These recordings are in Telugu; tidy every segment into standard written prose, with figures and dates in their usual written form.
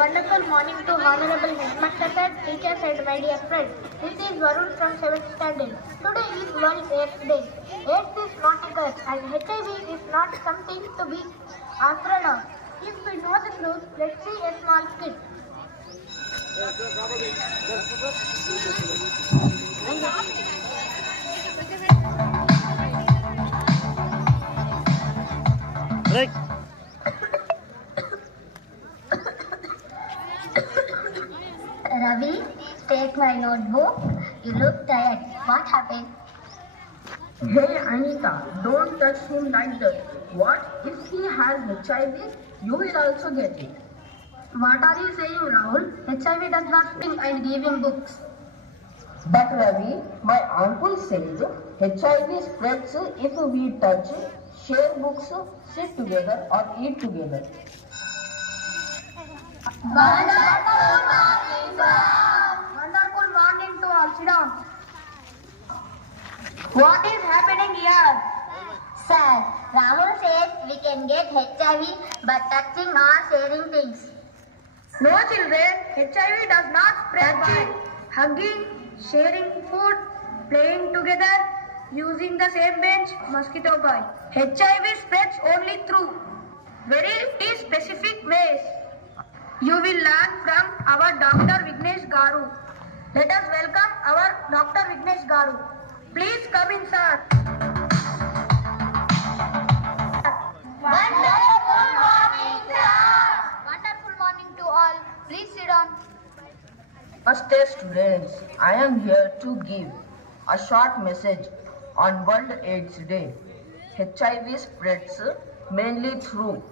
wonderful morning to Honorable Headmaster Sir, teachers and my dear friends. This is Varun from 7th standard. Today is World AIDS Day. AIDS is not a curse and HIV is not something to be afraid of. If we know the truth, let's see a small skit. Right. Ravi, take my notebook. You look tired. What happened? Hey Anita, don't touch him like that. What if he has HIV? You will also get it. What are you saying, Rahul? HIV does not sing and give him books. But Ravi, my uncle says HIV spreads if we touch, share books, sit together or eat together. Wonderful morning to all. Sit down. What is happening here? Sir, Rahul says we can get HIV by touching or sharing things. No children, HIV does not spread by hugging, sharing food, playing together, using the same bench, mosquito bite. HIV spreads only through very specific ways. You will learn from our Dr. Vignesh Garu. Let us welcome our Dr. Vignesh Garu. Please come in, sir. Wonderful morning, Wonderful morning to all. Please sit down. First day students, I am here to give a short message on World AIDS Day. HIV spreads mainly through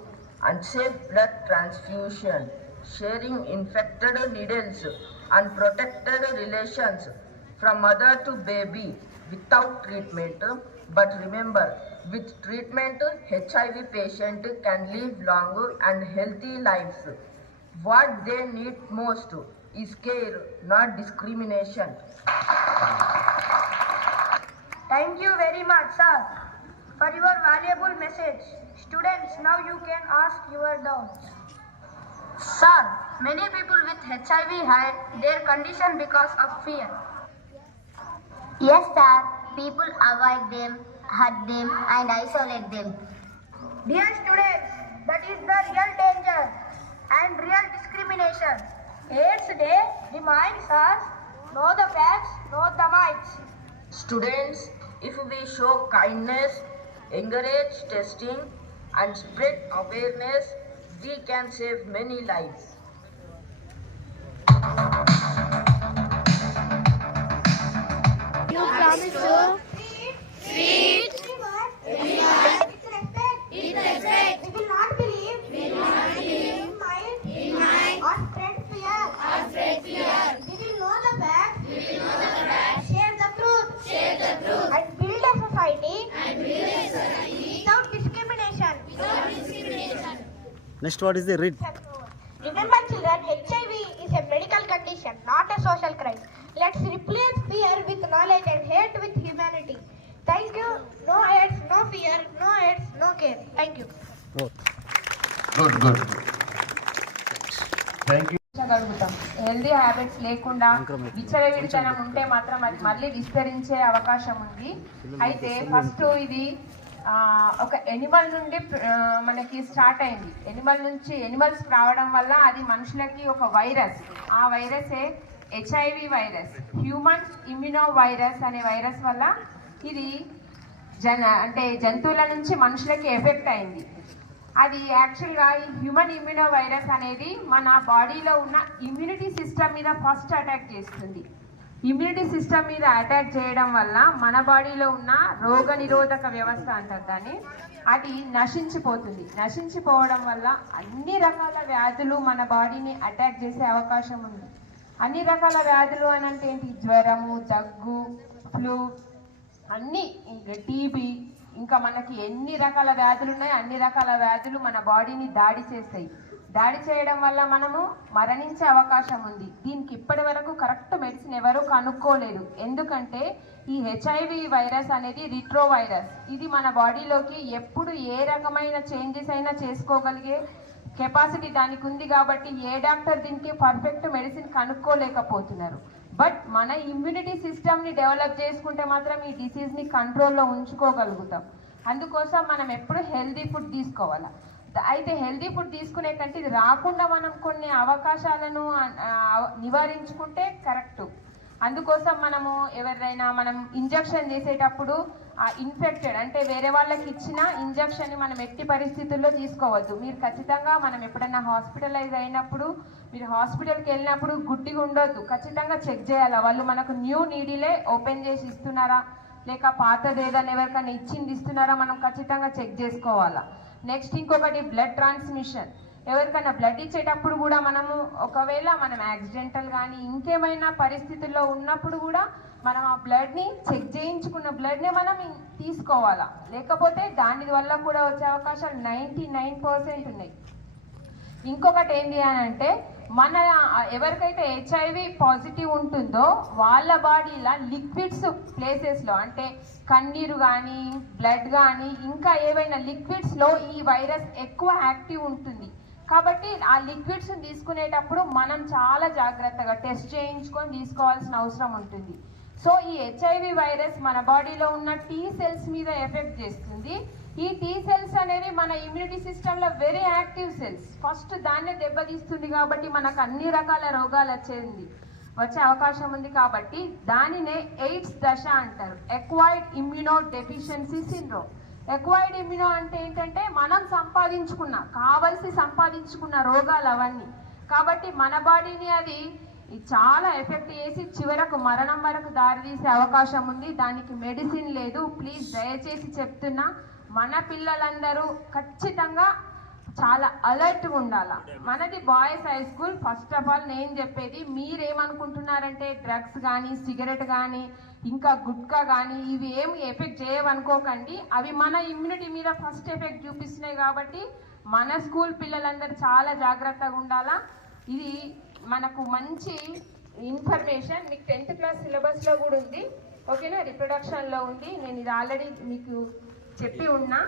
unsafe blood transfusion, sharing infected needles, unprotected relations from mother to baby without treatment. But remember, with treatment, HIV patient can live long and healthy lives. What they need most is care, not discrimination. Thank you very much, sir, for your valuable message. Students, now you can ask your doubts. Sir, many people with HIV hide their condition because of fear. Yes, sir. People avoid them, hurt them, and isolate them. Dear students, that is the real danger and real discrimination. AIDS Day reminds us, know the facts, know the myths. Students, if we show kindness, encourage testing, and spread awareness, we can save many lives. You promise to Treat. Eat respect. We will not believe. In mind. Or spread fear. We will know the facts. Share the truth. And build a society. Without discrimination. Next, what is the read? Remember, children, HIV is a medical condition, not a social crime. Let's replace fear with knowledge and hate with humanity. Thank you. No AIDS, no fear, no AIDS, no care. Thank you. Both. Good. Thank you. గలుగుతాం. హెల్దీ హ్యాబిట్స్ లేకుండా విచ్చలవిడితనం ఉంటే మాత్రం అది మళ్ళీ విస్తరించే అవకాశం ఉంది. అయితే ఫస్ట్ ఇది ఒక ఎనిమల్ నుండి మనకి స్టార్ట్ అయింది. ఎనిమల్స్ రావడం వల్ల అది మనుషులకి ఒక వైరస్. ఆ వైరసే HIV virus, human immuno virus అనే వైరస్ వల్ల ఇది జంతువుల నుంచి మనుషులకి ఎఫెక్ట్ అయింది. అది యాక్చువల్గా ఈ హ్యూమన్ ఇమ్యూనో వైరస్ అనేది మన బాడీలో ఉన్న ఇమ్యూనిటీ సిస్టమ్ మీద ఫస్ట్ అటాక్ చేస్తుంది. ఇమ్యూనిటీ సిస్టమ్ మీద అటాక్ చేయడం వల్ల మన బాడీలో ఉన్న రోగ నిరోధక వ్యవస్థ అంటారు దాన్ని, అది నశించిపోవడం వల్ల అన్ని రకాల వ్యాధులు మన బాడీని అటాక్ చేసే అవకాశం ఉంది. అన్ని రకాల వ్యాధులు అని అంటే ఏంటి? జ్వరము, దగ్గు, ఫ్లూ, అన్నీ, టీబీ, ఇంకా మనకి ఎన్ని రకాల వ్యాధులు ఉన్నాయో అన్ని రకాల వ్యాధులు మన బాడీని దాడి చేస్తాయి. దాడి చేయడం వల్ల మనము మరణించే అవకాశం ఉంది. దీనికి ఇప్పటి వరకు కరెక్ట్ మెడిసిన్ ఎవరు కనుక్కోలేదు. ఎందుకంటే ఈ HIV వైరస్ అనేది రిట్రో వైరస్. ఇది మన బాడీలోకి ఎప్పుడు ఏ రకమైన చేంజెస్ అయినా చేసుకోగలిగే కెపాసిటీ దానికి ఉంది కాబట్టి ఏ డాక్టర్ దీనికి పర్ఫెక్ట్ మెడిసిన్ కనుక్కోలేకపోతున్నారు. బట్ మన ఇమ్యూనిటీ సిస్టమ్ని డెవలప్ చేసుకుంటే మాత్రం ఈ డిసీజ్ని కంట్రోల్లో ఉంచుకోగలుగుతాం. అందుకోసం మనం ఎప్పుడు హెల్దీ ఫుడ్ తీసుకోవాలి. అయితే హెల్దీ ఫుడ్ తీసుకునే కంటే ఇది రాకుండా మనం కొన్ని అవకాశాలను నివారించుకుంటే కరెక్ట్. అందుకోసం మనము ఎవరైనా మనం ఇంజెక్షన్ చేసేటప్పుడు ఇన్ఫెక్టెడ్ అంటే వేరే వాళ్ళకి ఇచ్చిన ఇంజెక్షన్ని మనం ఎట్టి పరిస్థితుల్లో తీసుకోవద్దు. మీరు ఖచ్చితంగా మనం ఎప్పుడైనా హాస్పిటలైజ్ అయినప్పుడు మీరు హాస్పిటల్కి వెళ్ళినప్పుడు గుడ్డిగా ఉండొద్దు, ఖచ్చితంగా చెక్ చేయాలా వాళ్ళు మనకు న్యూ నీడిలే ఓపెన్ చేసి ఇస్తున్నారా లేక పాతది ఏదైనా ఎవరికైనా ఇచ్చింది ఇస్తున్నారా మనం ఖచ్చితంగా చెక్ చేసుకోవాలా. నెక్స్ట్ ఇంకొకటి బ్లడ్ ట్రాన్స్మిషన్. ఎవరికైనా బ్లడ్ ఇచ్చేటప్పుడు కూడా మనము ఒకవేళ మనం యాక్సిడెంటల్ కానీ ఇంకేమైనా పరిస్థితుల్లో ఉన్నప్పుడు కూడా మనం ఆ బ్లడ్ని చెక్ చేయించుకున్న బ్లడ్ని మనం తీసుకోవాలా, లేకపోతే దాని వల్ల కూడా వచ్చే అవకాశాలు 99% ఉన్నాయి. ఇంకొకటి ఏంటి అని అంటే మన ఎవరికైతే HIV పాజిటివ్ ఉంటుందో వాళ్ళ బాడీలో లిక్విడ్స్ ప్లేసెస్లో అంటే కన్నీరు కానీ బ్లడ్ కానీ ఇంకా ఏవైనా లిక్విడ్స్లో ఈ వైరస్ ఎక్కువ యాక్టివ్ ఉంటుంది. కాబట్టి ఆ లిక్విడ్స్ తీసుకునేటప్పుడు మనం చాలా జాగ్రత్తగా టెస్ట్ చేయించుకొని తీసుకోవాల్సిన అవసరం ఉంటుంది. సో ఈ HIV వైరస్ మన బాడీలో ఉన్న T సెల్స్ మీద ఎఫెక్ట్ చేస్తుంది. ఈ T సెల్స్ అనేవి మన ఇమ్యూనిటీ సిస్టంలో వెరీ యాక్టివ్ సెల్స్. ఫస్ట్ దాన్నే దెబ్బతీస్తుంది కాబట్టి మనకు అన్ని రకాల రోగాలు వచ్చే అవకాశం ఉంది. కాబట్టి దానినే ఎయిడ్స్ దశ అంటారు, acquired immuno deficiency syndrome. Acquired immuno అంటే ఏంటంటే మనం సంపాదించుకున్న రోగాలు అవన్నీ. కాబట్టి మన బాడీని అది చాలా ఎఫెక్ట్ చేసి చివరకు మరణం వరకు దారితీసే అవకాశం ఉంది. దానికి మెడిసిన్ లేదు. ప్లీజ్ దయచేసి చెప్తున్నా, మన పిల్లలందరూ ఖచ్చితంగా చాలా అలర్ట్గా ఉండాలా. మనది boys high school. First of all నేను చెప్పేది, మీరేమనుకుంటున్నారంటే డ్రగ్స్ కానీ సిగరెట్ కానీ ఇంకా గుట్కా కానీ ఇవి ఏమి ఎఫెక్ట్ చేయవనుకోకండి. అవి మన ఇమ్యూనిటీ మీద ఫస్ట్ ఎఫెక్ట్ చూపిస్తున్నాయి. కాబట్టి మన స్కూల్ పిల్లలందరూ చాలా జాగ్రత్తగా ఉండాలా. ఇది మనకు మంచి ఇన్ఫర్మేషన్. మీకు 10th క్లాస్ సిలబస్లో కూడా ఉంది, ఓకేనా, రిప్రొడక్షన్లో ఉంది. నేను ఇది ఆల్రెడీ మీకు చెప్పి ఉన్నా.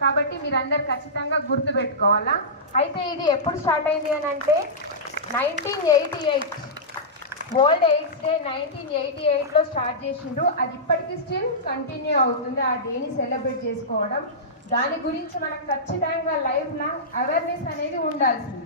కాబట్టి మీరందరూ ఖచ్చితంగా గుర్తుపెట్టుకోవాలా. అయితే ఇది ఎప్పుడు స్టార్ట్ అయింది అని అంటే 1988 వరల్డ్ ఎయిడ్స్ డే 1988లో స్టార్ట్ చేసిండ్రు. అది ఇప్పటికీ స్టిల్ కంటిన్యూ అవుతుంది ఆ డేని సెలబ్రేట్ చేసుకోవడం. దాని గురించి మనకు ఖచ్చితంగా లైఫ్ లాంగ్ అవేర్నెస్ అనేది ఉండాల్సింది.